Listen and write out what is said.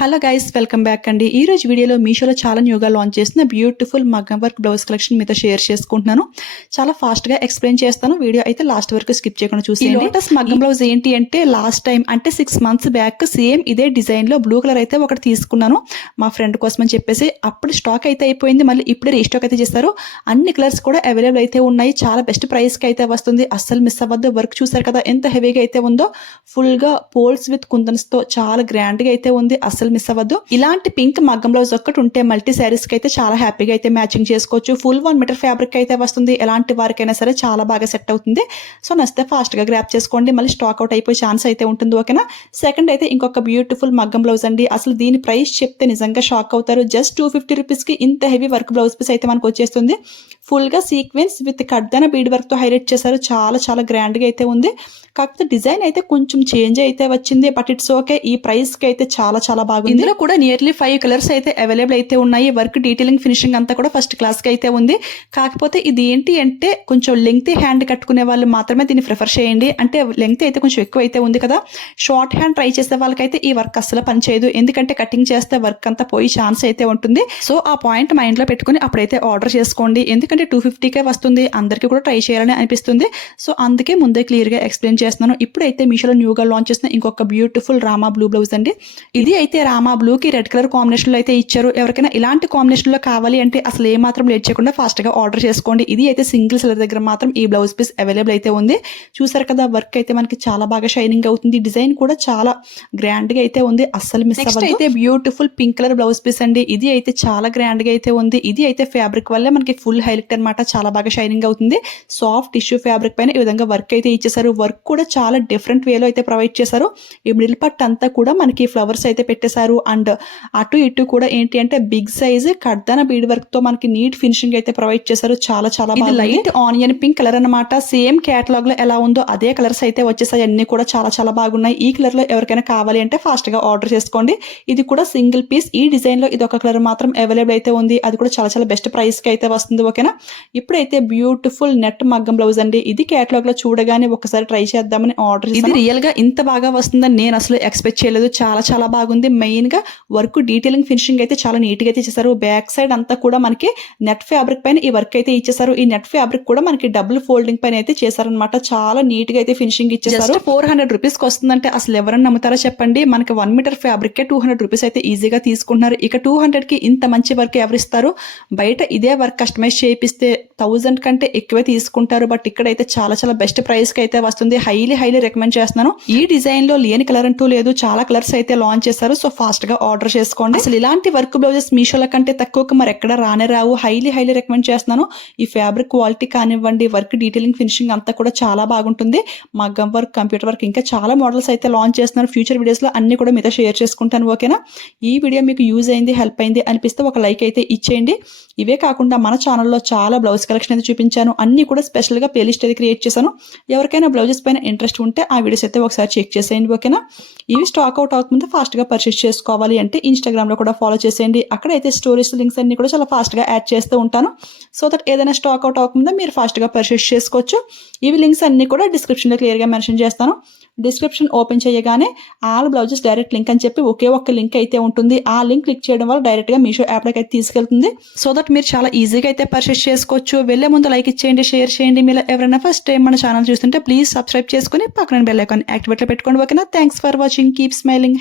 Hello guys, welcome back అండి. ఈ రోజు వీడియోలో మీషోలో చాలా న్యూగా లాంచ్ చేసిన బ్యూటిఫుల్ మగ్గం వర్క్ బ్లౌజ్ కలెక్షన్ మీతో షేర్ చేసుకుంటున్నాను. చాలా ఫాస్ట్ గా ఎక్స్ప్లెయిన్ చేస్తాను. వీడియో అయితే లాస్ట్ వరకు స్కిప్ చేయకుండా చూసేయండి. ఈ లోటస్ మగ్గం బ్లౌజ్ ఏంటి అంటే లాస్ట్ టైం అంటే 6 months బ్యాక్ సేమ్ ఇదే డిజైన్ లో బ్లూ కలర్ అయితే ఒకటి తీసుకున్నాను మా ఫ్రెండ్ కోసం అని చెప్పేసి. అప్పుడు స్టాక్ అయితే అయిపోయింది, మళ్ళీ ఇప్పుడే రీస్టాక్ అయితే చేస్తారు. అన్ని కలర్స్ కూడా అవైలబుల్ అయితే ఉన్నాయి. చాలా బెస్ట్ ప్రైస్ కి అయితే వస్తుంది. అస్సలు మిస్ అవ్వద్దు. వర్క్ చూసారు కదా ఎంత హెవీగా అయితే ఉందో. ఫుల్ గా పోల్స్ విత్ కుందన్స్ తో చాలా గ్రాండ్ గా అయితే ఉంది. అస్సలు మిస్ అవ్వద్దు. ఇలాంటి పింక్ మగ్గం బ్లౌజ్ ఒక్కటి ఉంటే మల్టీ శారీస్ కి అయితే చాలా హ్యాపీగా అయితే మ్యాచింగ్ చేసుకోవచ్చు. ఫుల్ 1 మీటర్ ఫ్యాబ్రిక్ అయితే వస్తుంది. ఎలాంటి వారికైనా సరే చాలా బాగా సెట్ అవుతుంది. సో నచ్చితే ఫాస్ట్ గా గ్రాప్ చేసుకోండి, మళ్ళీ స్టాక్ అవుట్ అయిపోయే ఛాన్స్ అయితే ఉంటుంది. ఓకేనా. సెకండ్ అయితే ఇంకొక బ్యూటిఫుల్ మగ్గం బ్లౌజ్ అండి. అసలు దీని ప్రైస్ చెప్తే నిజంగా షాక్ అవుతారు. జస్ట్ 250 రూపీస్ కి ఇంత హెవీ వర్క్ బ్లౌజ్ పీస్ అయితే మనకు వచ్చేస్తుంది. ఫుల్ గా సీక్వెన్స్ విత్ కడ్దన బీడ్ వర్క్ తో హైలైట్ చేశారు. చాలా చాలా గ్రాండ్ గా అయితే ఉంది. కాకపోతే డిజైన్ అయితే కొంచెం చేంజ్ అయితే వచ్చింది, బట్ ఇట్స్ ఓకే. ఈ ప్రైస్ కి అయితే చాలా చాలా బాగుంది. ఇందులో కూడా నియర్లీ 5 కలర్స్ అయితే అవైలబుల్ అయితే ఉన్నాయి. వర్క్ డీటెయిలింగ్ ఫినిషింగ్ అంతా కూడా ఫస్ట్ క్లాస్ కి అయితే ఉంది. కాకపోతే ఇది ఏంటి అంటే కొంచెం లెంగ్త్ హ్యాండ్ కట్టుకునే వాళ్ళు మాత్రమే దీన్ని ప్రిఫర్ చేయండి. అంటే లెంగ్త్ అయితే కొంచెం ఎక్కువ అయితే ఉంది కదా. షార్ట్ హ్యాండ్ ట్రై చేసే వాళ్ళకైతే ఈ వర్క్ అస్సలు పనిచేయదు. ఎందుకంటే కటింగ్ చేస్తే వర్క్ అంతా పోయి ఛాన్స్ అయితే ఉంటుంది. సో ఆ పాయింట్ మైండ్ లో పెట్టుకుని అప్పుడైతే ఆర్డర్ చేసుకోండి. ఎందుకంటే 250కే వస్తుంది. అందరికీ కూడా ట్రై చేయాలని అనిపిస్తుంది. సో అందుకే ముందే క్లియర్ గా ఎక్స్ప్లెయిన్ చేస్తున్నాను. ఇప్పుడైతే మీషోలో న్యూగా లాంచ్ చేసిన ఇంకొక బ్యూటిఫుల్ రామా బ్లూ బ్లౌజ్ అండి. ఇది అయితే రామా బ్లూ కి రెడ్ కలర్ కాంబినేషన్ లో అయితే ఇచ్చారు. ఎవరికైనా ఇలాంటి కాంబినేషన్ లో కావాలి అంటే అసలు ఏ మాత్రం లేట్ చేయకుండా ఫాస్ట్ గా ఆర్డర్ చేసుకోండి. ఇది అయితే సింగిల్ సెలర్ దగ్గర మాత్రం ఈ బ్లౌజ్ పీస్ అవైలబుల్ అయితే ఉంది. చూసారు కదా, వర్క్ అయితే మనకి చాలా బాగా షైనింగ్ అవుతుంది. డిజైన్ కూడా చాలా గ్రాండ్ గా అయితే ఉంది. అస్సలు మిస్ అవ్వదు. అయితే beautiful pink colour blouse piece అండి. ఇది అయితే చాలా గ్రాండ్ గా అయితే ఉంది. ఇది అయితే ఫ్యాబ్రిక్ వల్లే మనకి ఫుల్ హైలైట్ అనమాట. చాలా బాగా షైనింగ్ అవుతుంది. సాఫ్ట్ టిష్యూ ఫ్యాబ్రిక్ పైన ఈ విధంగా వర్క్ అయితే ఇచ్చేసారు. వర్క్ కూడా చాలా డిఫరెంట్ వేలో అయితే ప్రొవైడ్ చేశారు. ఈ మిడిల్ పార్ట్ అంతా కూడా మనకి ఫ్లవర్స్ అయితే పెట్టేశారు. అండ్ అటు ఇటు కూడా ఏంటి అంటే బిగ్ సైజ్ కడ్దన బీడ్ వర్క్ తో మనకి నీట్ ఫినిషింగ్ అయితే ప్రొవైడ్ చేశారు. చాలా చాలా బాగుంది. లైట్ ఆనియన్ పింక్ కలర్ అనమాట. సేమ్ కేటలాగ్ లో ఎలా ఉందో అదే కలర్స్ అయితే వచ్చేసాయి. అన్ని కూడా చాలా చాలా బాగున్నాయి. ఈ కలర్ లో ఎవరికైనా కావాలి అంటే ఫాస్ట్ గా ఆర్డర్ చేసుకోండి. ఇది కూడా సింగిల్ పీస్. ఈ డిజైన్ లో ఇది ఒక కలర్ మాత్రం అవైలబుల్ అయితే ఉంది. అది కూడా చాలా చాలా బెస్ట్ ప్రైస్ కి అయితే వస్తుంది. ఓకేనా. ఇప్పుడైతే బ్యూటిఫుల్ నెట్ మగ్గం బ్లౌజ్ అండి. ఇది కేటలాగ్ లో చూడగానే ఒకసారి ట్రై చేద్దామని ఆర్డర్ చేశాను. ఇది రియల్ గా ఇంత బాగా వస్తుందని నేను అసలు ఎక్స్పెక్ట్ చేయలేదు. చాలా చాలా బాగుంది. మెయిన్ గా వర్క్ డీటెయిలింగ్ ఫినిషింగ్ అయితే చాలా నీట్ గా అయితే ఇచ్చేసారు. బ్యాక్ సైడ్ అంతా కూడా మనకి నెట్ ఫ్యాబ్రిక్ పైన ఈ వర్క్ అయితే ఇచ్చేసారు. ఈ నెట్ ఫ్యాబ్రిక్ కూడా మనకి డబుల్ ఫోల్డింగ్ పైన అయితే చేశారనమాట. చాలా నీట్ గా అయితే ఫినిషింగ్ ఇచ్చేసారు. 400 రూపీస్ కి వస్తుందంటే అసలు ఎవరన్నా నమ్ముతారా చెప్పండి. మనకి 1 మీటర్ ఫ్యాబ్రిక్ కే 200 రూపీస్ అయితే ఈజీగా తీసుకుంటున్నారు. ఇక 200 కి ఇంత మంచి వర్క్ ఎవరిస్తారు? బయట ఇదే వర్క్ కస్టమైజ్ చేపిస్తే 1000 కంటే ఎక్కువే తీసుకుంటారు. బట్ ఇక్కడైతే చాలా చాలా బెస్ట్ ప్రైస్ కి అయితే వస్తుంది. హైలీ రికమెండ్ చేస్తున్నాను. ఈ డిజైన్ లో లేని కలర్ అంటూ లేదు. చాలా కలర్స్ అయితే లాంచ్ చేశారు. సో ఫాస్ట్ గా ఆర్డర్ చేసుకోండి. అసలు ఇలాంటి వర్క్ బ్లౌజెస్ మీషోల కంటే తక్కువకి మరి ఎక్కడ రానే రావు. హైలీ రికమెండ్ చేస్తున్నాను. ఈ ఫ్యాబ్రిక్ క్వాలిటీ కానివ్వండి, వర్క్ డీటెయిలింగ్ ఫినిషింగ్ అంతా కూడా చాలా బాగుంటుంది. మగ్గం వర్క్, కంప్యూటర్ వర్క్, ఇంకా చాలా మోడల్స్ అయితే లాంచ్ చేస్తున్నారు. ఫ్యూచర్ వీడియోస్ లో అన్ని కూడా మీతో షేర్ చేసుకుంటాను. ఓకేనా. ఈ వీడియో మీకు యూజ్ అయింది, హెల్ప్ అయింది అనిపిస్తే ఒక లైక్ అయితే ఇచ్చేయండి. ఇవే కాకుండా మన ఛానల్లో చాలా బ్లౌజ్ కలెక్షన్ అయితే చూపించాను. అన్ని కూడా స్పెషల్ గా ప్లేలిస్ట్ అయితే క్రియేట్ చేశాను. ఎవరికైనా బ్లౌజెస్ పైన ఇంట్రెస్ట్ ఉంటే ఆ వీడియోస్ అయితే ఒకసారి చెక్ చేసేయండి. ఓకేనా. ఇవి స్టాక్ అవుట్ అవ్వకముందు ఫాస్ట్ గా పర్చేస్ చేసుకోవాలి అంటే ఇన్స్టాగ్రామ్ లో కూడా ఫాలో చేసేయండి. అక్కడైతే స్టోరీస్ లింక్స్ అన్ని కూడా చాలా ఫాస్ట్ గా యాడ్ చేస్తూ ఉంటాను. సో దట్ ఏదైనా స్టాక్ అవుట్ అవ్వకముందు మీరు ఫాస్ట్ గా పర్చేస్ చేసుకోవచ్చు. ఇవి లింక్స్ అన్ని కూడా డిస్క్రిప్షన్ లో క్లియర్ గా మెన్షన్ చేస్తాను. డిస్క్రిప్షన్ ఓపెన్ చేయగానే ఆల్ బ్లౌజెస్ డైరెక్ట్ లింక్ అని చెప్పి ఒకే ఒక్క లింక్ అయితే ఉంటుంది. ఆ లింక్ క్లిక్ చేయడం వల్ల డైరెక్ట్ గా మీషో యాప్ లోకి అయితే తీసుకెళ్తుంది. సో దట్ మీరు చాలా ఈజీగా అయితే పర్చేస్ చేసుకోవచ్చు. వెళ్లే ముందు లైక్ ఇచ్చేయండి, షేర్ చేయండి. మీరు ఎవరైనా ఫస్ట్ టైం మన ఛానల్ చూస్తుంటే ప్లీజ్ సబ్స్క్రైబ్ చేసుకుని పక్కన బెల్ ఐకాన్ యాక్టివేట్ లో పెట్టుకోండి. ఓకేనా. Thanks for watching. Keep smiling.